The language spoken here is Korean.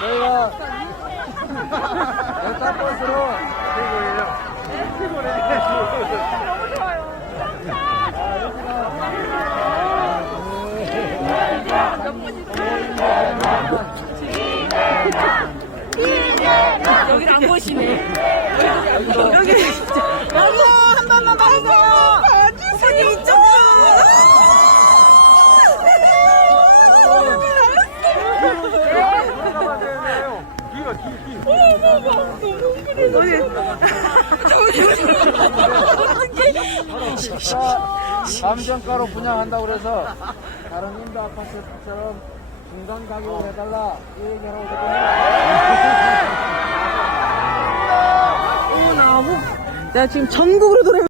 저희가 열다 버스로 최고예요. 여기를 안 보시네. 여기 여기 한 번만 봐주세요. 봐주세요. 이쪽으로. 감정가로 분양한다고 그래서 다른 인도 아파트처럼 중간 가격을 해달라 이 그랬더니 오 나무. 내가 지금 전국으로 돌아.